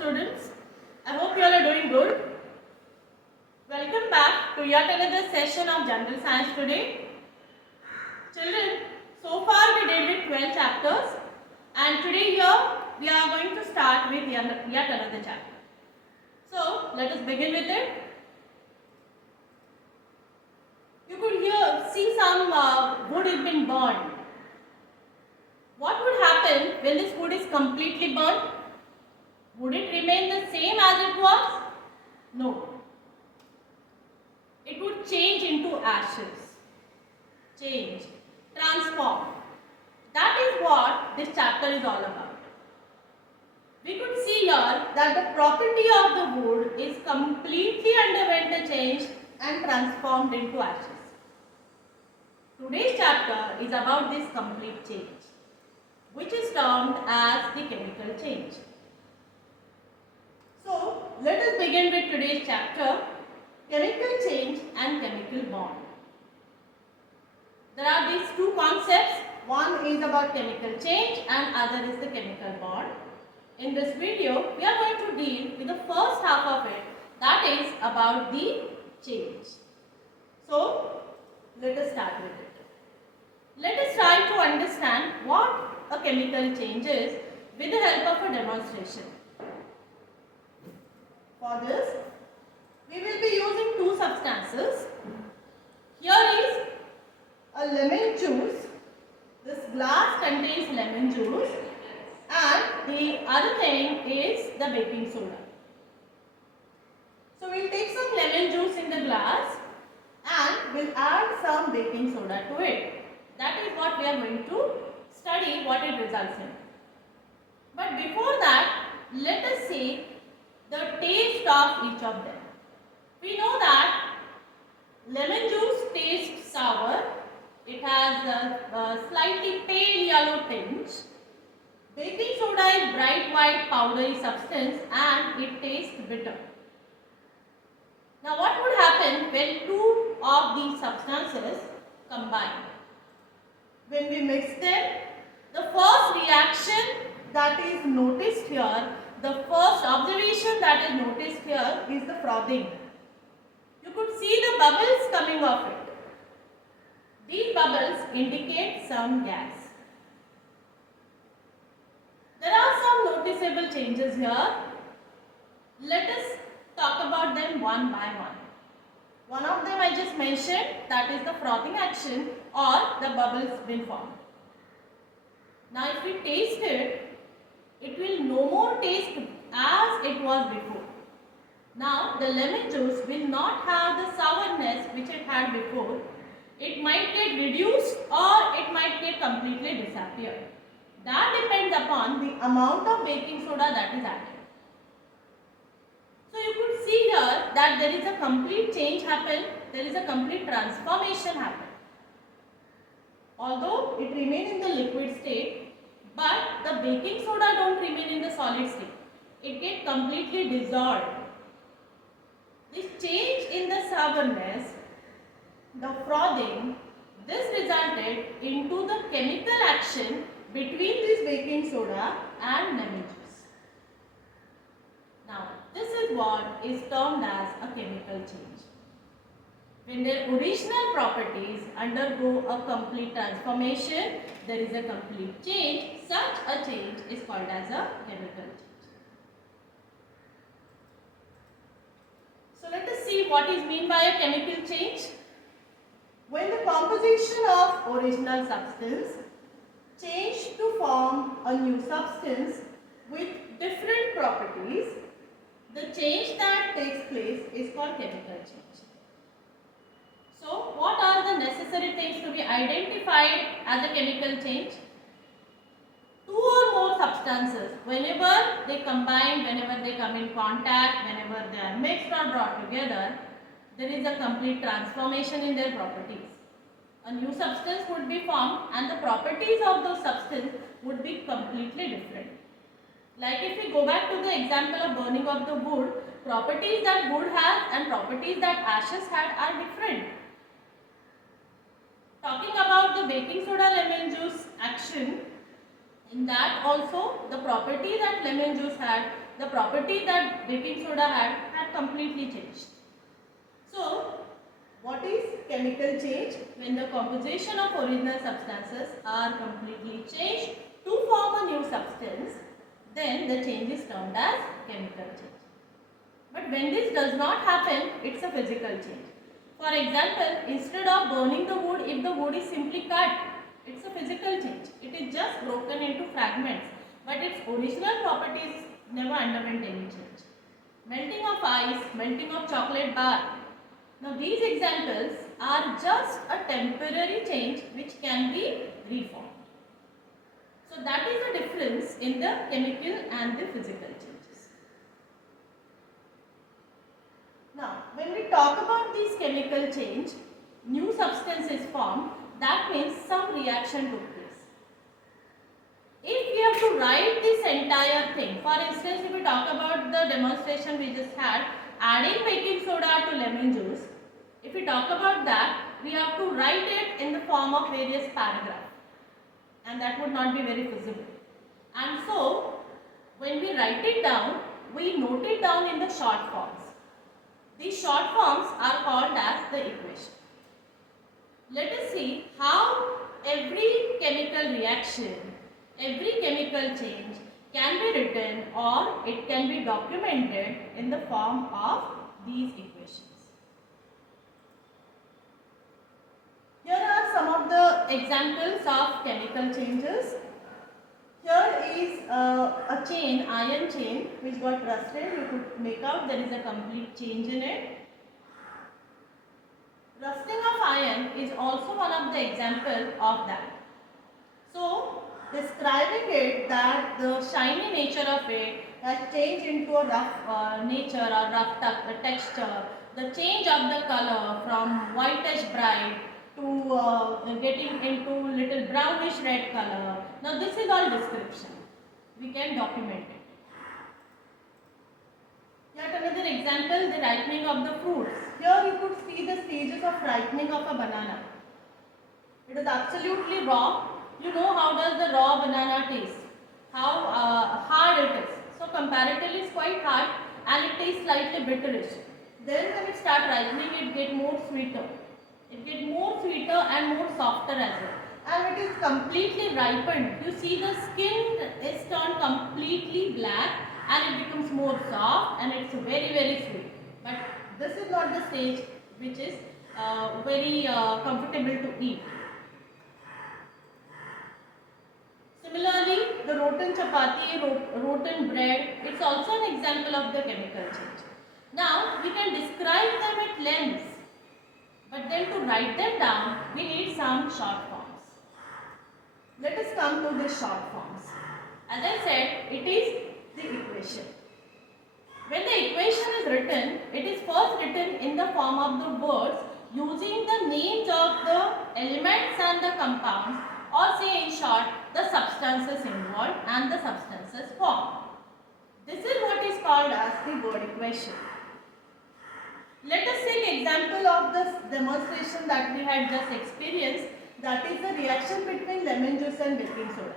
students. I hope you all are doing good. Welcome back to yet another session of General Science today. Children, so far we did with 12 chapters and today here we are going to start with yet another chapter. So, let us begin with it. You could see some wood has been burned. What would happen when this wood is completely burned? Would it remain the same as it was? No. It would change into ashes. Change. Transform. That is what this chapter is all about. We could see here that the property of the wood is completely underwent a change and transformed into ashes. Today's chapter is about this complete change, which is termed as the chemical change. So, let us begin with today's chapter, chemical change and chemical bond. There are these two concepts. One is about chemical change and other is the chemical bond. In this video, we are going to deal with the first half of it, that is about the change. So, let us start with it. Let us try to understand what a chemical change is with the help of a demonstration. For this, we will be using two substances. Here is a lemon juice. This glass contains lemon juice and the other thing is the baking soda. So, we will take some lemon juice in the glass and we will add some baking soda to it. That is what we are going to study, what it results in. But before that, let us see the taste of each of them. We know that lemon juice tastes sour. It has a slightly pale yellow tinge. Baking soda is bright white powdery substance and it tastes bitter. Now what would happen when two of these substances combine? When we mix them, the first reaction that is noticed here, the first observation that is noticed here is the frothing. You could see the bubbles coming off it. These bubbles indicate some gas. There are some noticeable changes here. Let us talk about them one by one. One of them I just mentioned, that is the frothing action or the bubbles being formed. Now if we taste it, it will no more taste as it was before. Now the lemon juice will not have the sourness which it had before. It might get reduced or it might get completely disappear. That depends upon the amount of baking soda that is added. So you could see here that there is a complete change happen, there is a complete transformation happen. Although it remains in the liquid state, but the baking soda don't remain in the solid state. It gets completely dissolved. This change in the sourness, the frothing, this resulted into the chemical action between this baking soda and lemon juice. Now, this is what is termed as a chemical change. When their original properties undergo a complete transformation, there is a complete change. Such a change is called as a chemical change. So, let us see what is meant by a chemical change. When the composition of original substance change to form a new substance with different properties, the change that takes place is called chemical change. So, what are the necessary things to be identified as a chemical change? Two or more substances, whenever they combine, whenever they come in contact, whenever they are mixed or brought together, there is a complete transformation in their properties. A new substance would be formed and the properties of those substance would be completely different. Like if we go back to the example of burning of the wood, properties that wood has and properties that ashes had are different. Talking about the baking soda lemon juice action, In that also the property that lemon juice had, the property that baking soda had completely changed. So what is chemical change? When the composition of original substances are completely changed to form a new substance, then the change is termed as chemical change. But when this does not happen, it's a physical change. For example, instead of burning the wood, if the wood is simply cut, it's a physical change. It is just broken into fragments, but its original properties never underwent any change. Melting of ice, melting of chocolate bar. Now these examples are just a temporary change which can be reformed. So that is the difference in the chemical and the physical changes. Now when we talk about this chemical change, new substance is formed, that means some reaction took place. If we have to write this entire thing, for instance if we talk about the demonstration we just had, adding baking soda to lemon juice, if we talk about that, we have to write it in the form of various paragraphs, and that would not be very feasible. And so when we write it down, we note it down in the short forms. These short forms are called as the equation. Let us see how every chemical reaction, every chemical change can be written or it can be documented in the form of these equations. Here are some of the examples of chemical changes. Here is a chain, iron chain, which got rusted. You could make out there is a complete change in it. Rusting of iron is also one of the examples of that. So, describing it that the shiny nature of it has changed into a rough nature or rough texture. The change of the color from whitish bright to getting into little brownish red color. Now this is all description. We can document it. Yet another example, the ripening of the fruits. Here you could see the stages of ripening of a banana. It is absolutely raw. You know how does the raw banana taste? How hard it is. So comparatively it's quite hard and it tastes slightly bitterish. Then when it starts ripening, it gets more sweeter. It gets more sweeter and more softer as well. And it is completely ripened. You see the skin is turned completely black and it becomes more soft and it's very sweet. But this is not the stage which is very comfortable to eat. Similarly, the rotten chapati, rotten bread, it's also an example of the chemical change. Now, we can describe them at length, but then to write them down, we need some short forms. Let us come to the short forms. As I said, it is the equation. When the equation is written, it is first written in the form of the words using the names of the elements and the compounds, or say in short, the substances involved and the substances formed. This is what is called as the word equation. Let us take example of this demonstration that we had just experienced, that is the reaction between lemon juice and baking soda.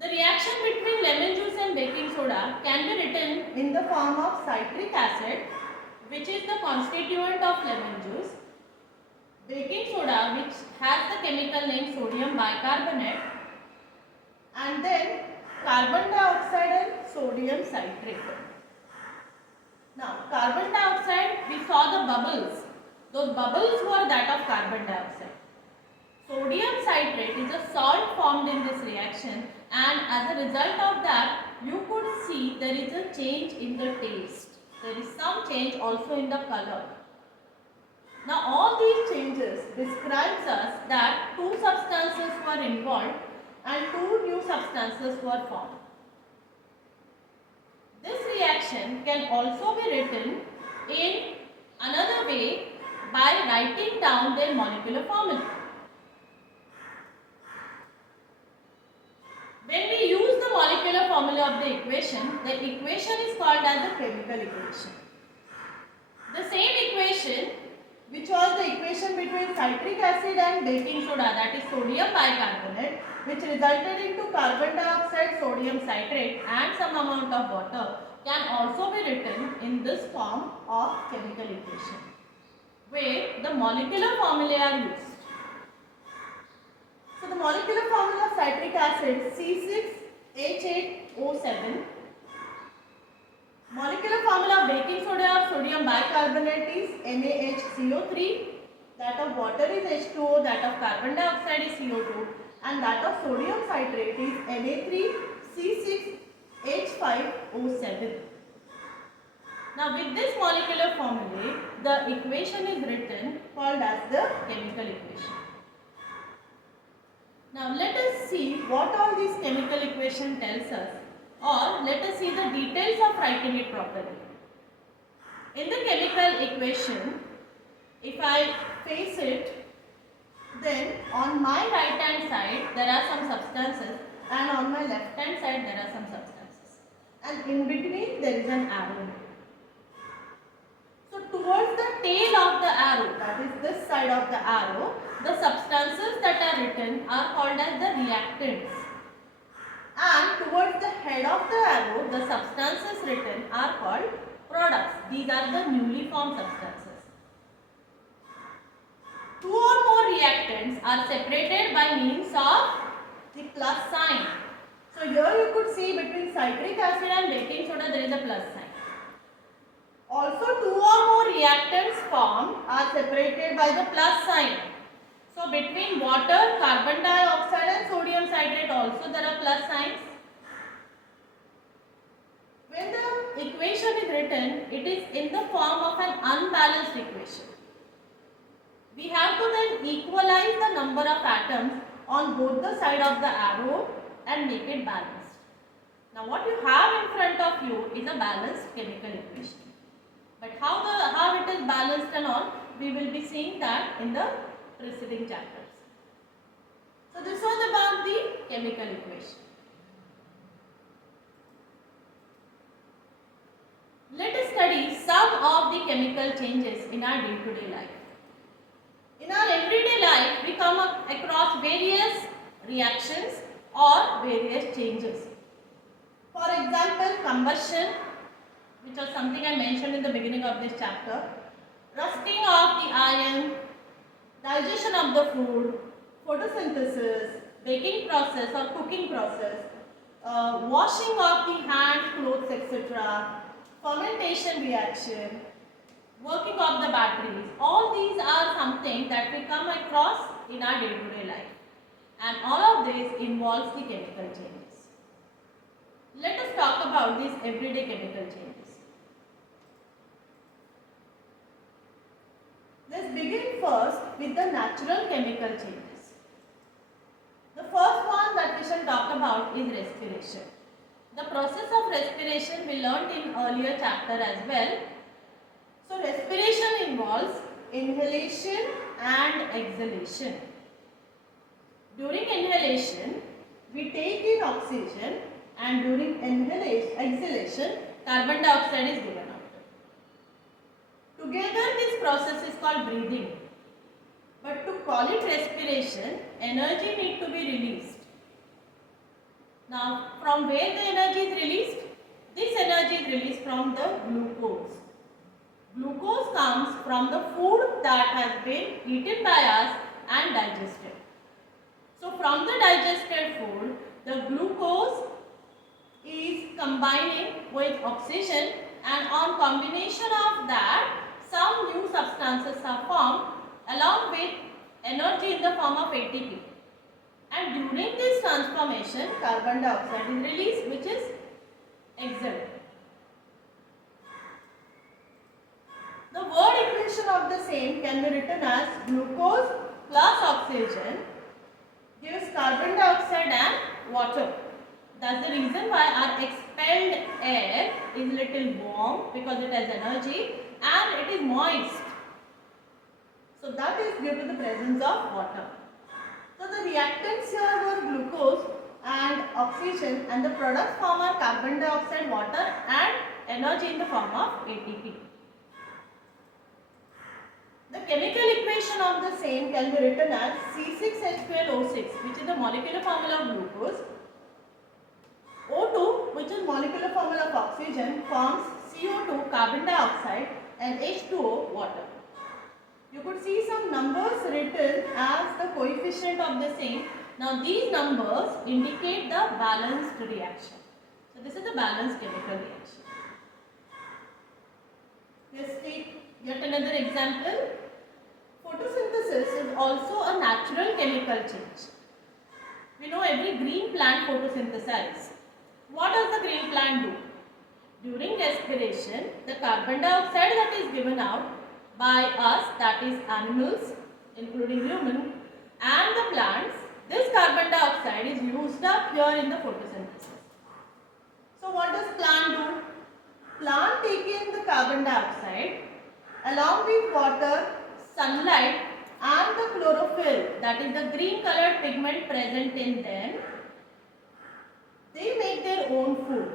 The reaction between lemon juice and baking soda can be written in the form of citric acid, which is the constituent of lemon juice, baking soda, which has the chemical name sodium bicarbonate, and then carbon dioxide and sodium citrate. Now, carbon dioxide, we saw the bubbles. Those bubbles were that of carbon dioxide. Sodium citrate is a salt formed in this reaction, and as a result of that, you could see there is a change in the taste. There is some change also in the color. Now, all these changes describes us that two substances were involved and two new substances were formed. This reaction can also be written in another way by writing down their molecular formula. When we use the molecular formula of the equation is called as the chemical equation. The same equation which was the equation between citric acid and baking soda, that is sodium bicarbonate, which resulted into carbon dioxide, sodium citrate and some amount of water, can also be written in this form of chemical equation, where the molecular formulae are used. So the molecular formula of citric acid C6H8O7. Molecular formula of baking soda or sodium bicarbonate is NaHCO3. That of water is H2O. That of carbon dioxide is CO2. And that of sodium citrate is Na3C6H5O7. Now with this molecular formulae, the equation is written called as the chemical equation. Now let us see what all this chemical equation tells us, or let us see the details of writing it properly. In the chemical equation, if I face it, then on my right hand side there are some substances and on my left hand side there are some substances, and in between there is an arrow. So towards the tail of the arrow, that is this side of the arrow, the substances that are written are called as the reactants. And towards the head of the arrow, the substances written are called products. These are the newly formed substances. Two or more reactants are separated by means of the plus sign. So here you could see between citric acid and baking soda there is a plus sign. Also two or more reactants formed are separated by the plus sign. So between water, carbon dioxide and sodium citrate also there are plus signs. When the equation is written, it is in the form of an unbalanced equation. We have to then equalize the number of atoms on both the side of the arrow and make it balanced. Now what you have in front of you is a balanced chemical equation. But how it is balanced and all, we will be seeing that in the preceding chapters. So this was about the chemical equation. Let us study some of the chemical changes in our day-to-day life. In our everyday life, we come across various reactions or various changes. For example, combustion, which was something I mentioned in the beginning of this chapter, rusting of the iron, digestion of the food, photosynthesis, baking process or cooking process, washing of the hands, clothes, etc., fermentation reaction, working of the batteries. All these are something that we come across in our day-to-day life, and all of this involves the chemical changes. Let us talk about these everyday chemical changes. Let's begin first with the natural chemical changes. The first one that we shall talk about is respiration. The process of respiration we learnt in earlier chapter as well. So respiration involves inhalation and exhalation. During inhalation, we take in oxygen, and during exhalation, carbon dioxide is given out. Together this process is called breathing. But to call it respiration, energy needs to be released. Now from where the energy is released? This energy is released from the glucose. Glucose comes from the food that has been eaten by us and digested. So from the digested food, the glucose is combining with oxygen, and on combination of that, some new substances are formed along with energy in the form of ATP. And during this transformation, carbon dioxide is released, which is exhaled. The word equation of the same can be written as glucose plus oxygen gives carbon dioxide and water. That's the reason why our expelled air is little warm, because it has energy and it is moist. So that is due to the presence of water. So the reactants here were glucose and oxygen, and the products form are carbon dioxide, water and energy in the form of ATP. The chemical equation of the same can be written as C6H12O6, which is the molecular formula of glucose. O2, which is molecular formula of oxygen, forms CO2, carbon dioxide, and H2O, water. You could see some numbers written as the coefficient of the same. Now these numbers indicate the balanced reaction. So this is the balanced chemical reaction. Let's take yet another example. Photosynthesis is also a natural chemical change. We know every green plant photosynthesizes. What does the green plant do? During respiration, the carbon dioxide that is given out by us, that is animals, including human, and the plants, this carbon dioxide is used up here in the photosynthesis. So what does plant do? Plant take in the carbon dioxide along with water, sunlight, and the chlorophyll, that is the green colored pigment present in them. They make their own food.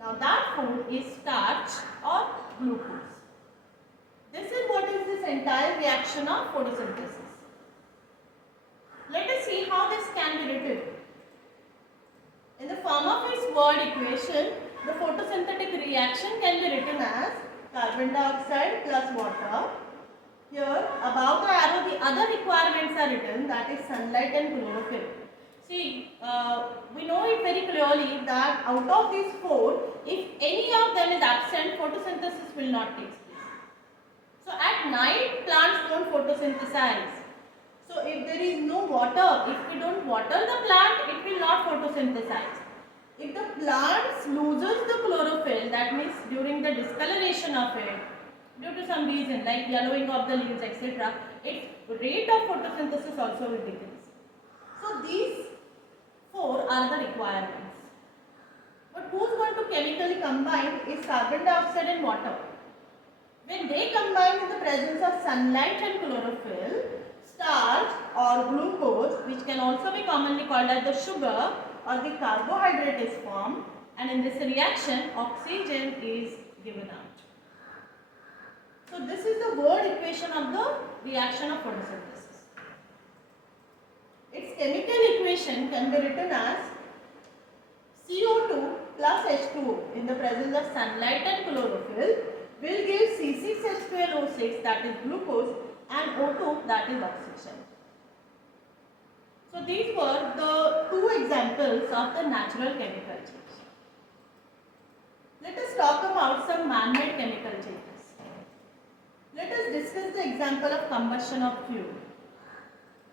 Now that food is starch or glucose. This is what is this entire reaction of photosynthesis. Let us see how this can be written. In the form of its word equation, the photosynthetic reaction can be written as carbon dioxide plus water. Here above the arrow the other requirements are written, that is sunlight and chlorophyll. See, we know it very clearly that out of these four, if any of them is absent, photosynthesis will not take place. So at night plants don't photosynthesize. So if there is no water, if we don't water the plant, it will not photosynthesize. If the plant loses the chlorophyll, that means during the discoloration of it, due to some reason like yellowing of the leaves, etc., its rate of photosynthesis also will decrease. So these four are the requirements. But who's going to chemically combine is carbon dioxide and water. When they combine in the presence of sunlight and chlorophyll, starch or glucose, which can also be commonly called as the sugar or the carbohydrate, is formed, and in this reaction oxygen is given out. So this is the word equation of the reaction of photosynthesis. Its chemical equation can be written as CO2 plus H2O in the presence of sunlight and chlorophyll will give C6H12O6, that is glucose, and O2, that is oxygen. So these were the two examples of the natural chemical change. Let us talk about some man-made chemical changes. Let us discuss the example of combustion of fuel.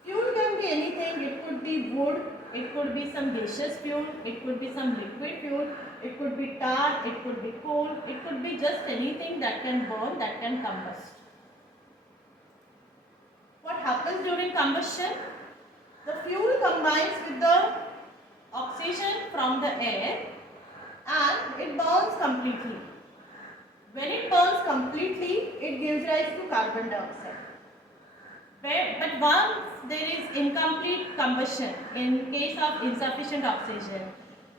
Fuel can be anything. It could be wood, it could be some gaseous fuel, it could be some liquid fuel, it could be tar, it could be coal, it could be just anything that can burn, that can combust. What happens during combustion? The fuel combines with the oxygen from the air and it burns completely. When it burns completely, it gives rise to carbon dioxide. But once there is incomplete combustion, in case of insufficient oxygen,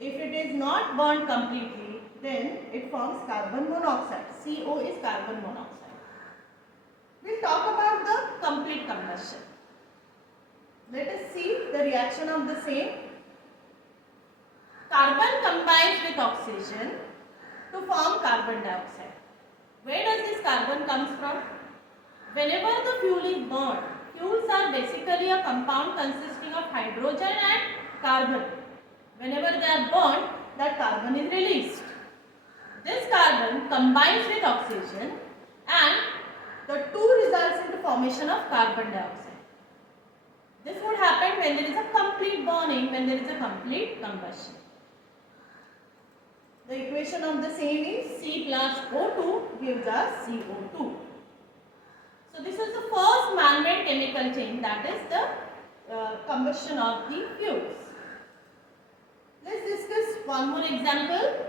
if it is not burned completely, then it forms carbon monoxide. CO is carbon monoxide. We'll talk about the complete combustion. Let us see the reaction of the same. Carbon combines with oxygen to form carbon dioxide. Where does this carbon comes from? Whenever the fuel is burned, fuels are basically a compound consisting of hydrogen and carbon. Whenever they are burned, that carbon is released. This carbon combines with oxygen and the two results in the formation of carbon dioxide. This would happen when there is a complete burning, when there is a complete combustion. The equation of the same is C plus O2 gives us CO2. So this is the first man-made chemical change, that is the combustion of the fuels. Let's discuss one more example.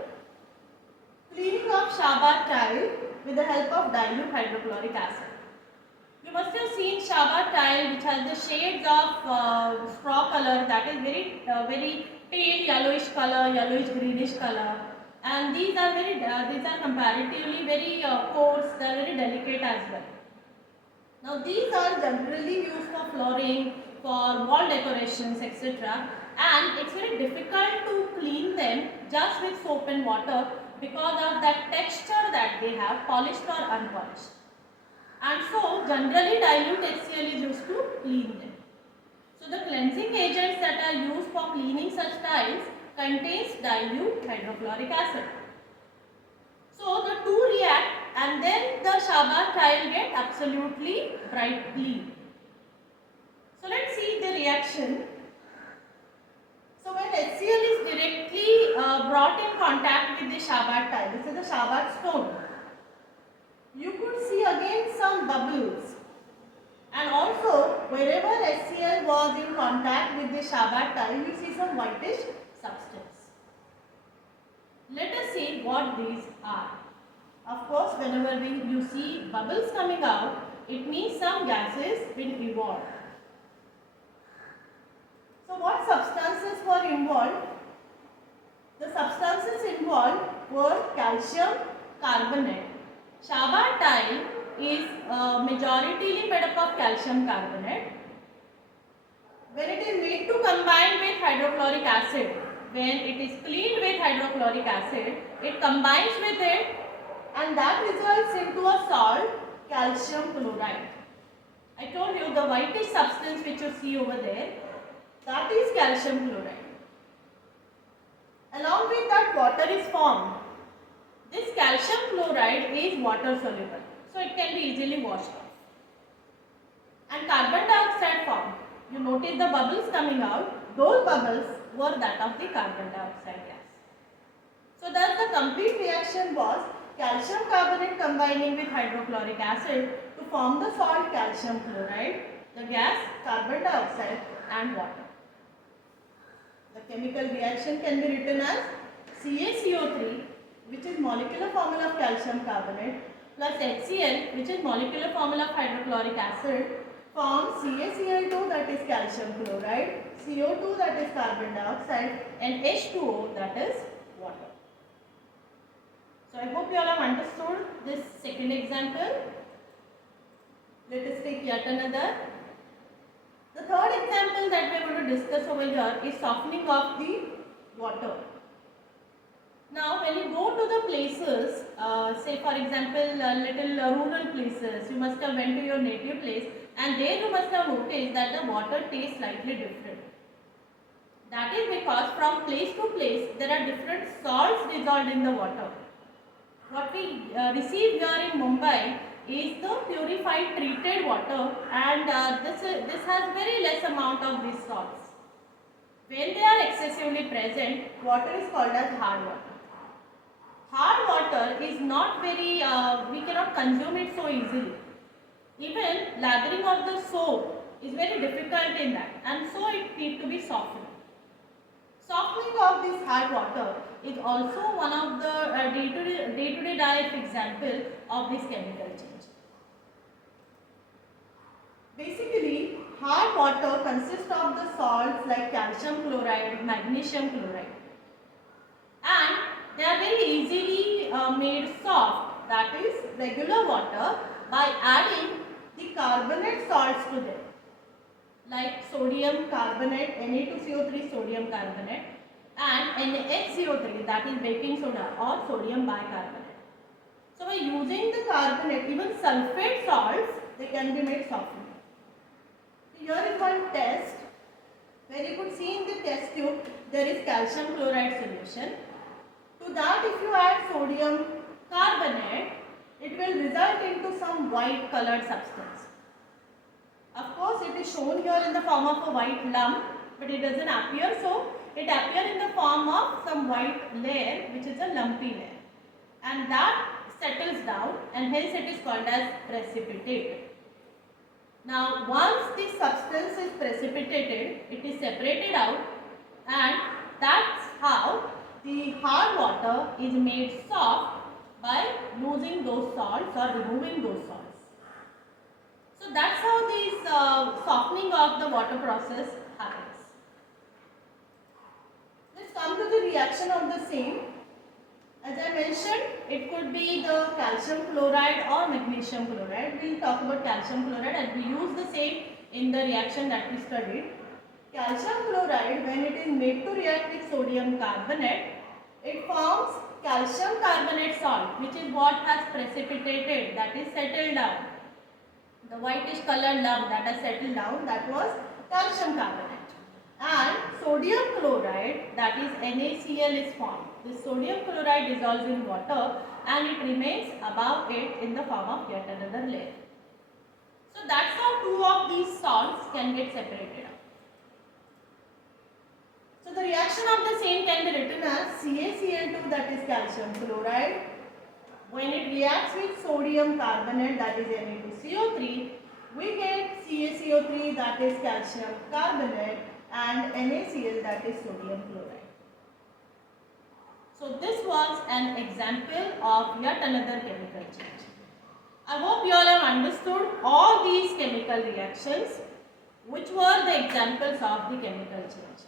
Cleaning of shower tile with the help of dilute hydrochloric acid. You must have seen shower tile which has the shades of straw color, that is very pale yellowish color, yellowish greenish color, and these are comparatively very coarse, they are very delicate as well. Now these are generally used for flooring, for wall decorations, etc. And it's very difficult to clean them just with soap and water because of that texture that they have, polished or unpolished. And so generally dilute HCl is used to clean them. So the cleansing agents that are used for cleaning such tiles contains dilute hydrochloric acid. So the two react and then the Shabat tile get absolutely bright clean. So let's see the reaction. So when HCl is directly brought in contact with the Shabat tile, this is the Shabat stone, you could see again some bubbles. And also wherever HCl was in contact with the Shabat tile, you see some whitish substance. Let us see what these are. Of course, whenever you see bubbles coming out, it means some gases will evolve. So what substances were involved? The substances involved were calcium carbonate. Shabat tile is majoritarily made up of calcium carbonate. When it is made to combine with hydrochloric acid, when it is cleaned with hydrochloric acid, it combines with it and that results into a salt, calcium chloride. I told you the whitish substance which you see over there, that is calcium chloride. Along with that, water is formed. This calcium chloride is water soluble, so it can be easily washed off. And carbon dioxide formed. You notice the bubbles coming out, those bubbles were that of the carbon dioxide gas. So thus the complete reaction was calcium carbonate combining with hydrochloric acid to form the salt calcium chloride, the gas carbon dioxide and water. The chemical reaction can be written as CaCO3, which is molecular formula of calcium carbonate, plus HCl, which is molecular formula of hydrochloric acid, forms CaCl2, that is calcium chloride, CO2, that is carbon dioxide, and H2O, that is water. So I hope you all have understood this second example. Let us take yet another. The third example that we are going to discuss over here is softening of the water. Now when you go to the places, say for example little rural places, you must have went to your native place and there you must have noticed that the water tastes slightly different. That is because from place to place there are different salts dissolved in the water. What we receive here in Mumbai is the purified treated water and this has very less amount of these salts. When they are excessively present, water is called as hard water. Hard water is not very, we cannot consume it so easily. Even lathering of the soap is very difficult in that and so it needs to be softened. Softening of this hard water is also one of the day-to-day life example of this chemical change. Basically, hard water consists of the salts like calcium chloride, magnesium chloride, and they are very easily made soft, that is regular water, by adding the carbonate salts to them, like sodium carbonate, Na2CO3 sodium carbonate, and NaCO3, that is baking soda or sodium bicarbonate. So by using the carbonate, even sulfate salts, they can be made softened. Here is one test where you could see in the test tube there is calcium chloride solution. To that if you add sodium carbonate, it will result into some white colored substance. Of course it is shown here in the form of a white lump, but it doesn't appear so. It appears in the form of some white layer which is a lumpy layer, and that settles down and hence it is called as precipitate. Now once this substance is precipitated, it is separated out and that's how the hard water is made soft by losing those salts or removing those salts. So that's how this softening of the water process happens. Let's come to the reaction of the same. As I mentioned, it could be the calcium chloride or magnesium chloride. We will talk about calcium chloride as we use the same in the reaction that we studied. Calcium chloride, when it is made to react with sodium carbonate, it forms calcium carbonate salt, which is what has precipitated, that is settled down. The whitish colored lump that has settled down, that was calcium carbonate. And sodium chloride, that is NaCl, is formed. This sodium chloride dissolves in water and it remains above it in the form of yet another layer. So that's how two of these salts can get separated out. So the reaction of the same can be written as CaCl2, that is calcium chloride. When it reacts with sodium carbonate, that is Na2CO3, we get CaCO3, that is calcium carbonate, and NaCl, that is sodium chloride. So this was an example of yet another chemical change. I hope you all have understood all these chemical reactions, which were the examples of the chemical change.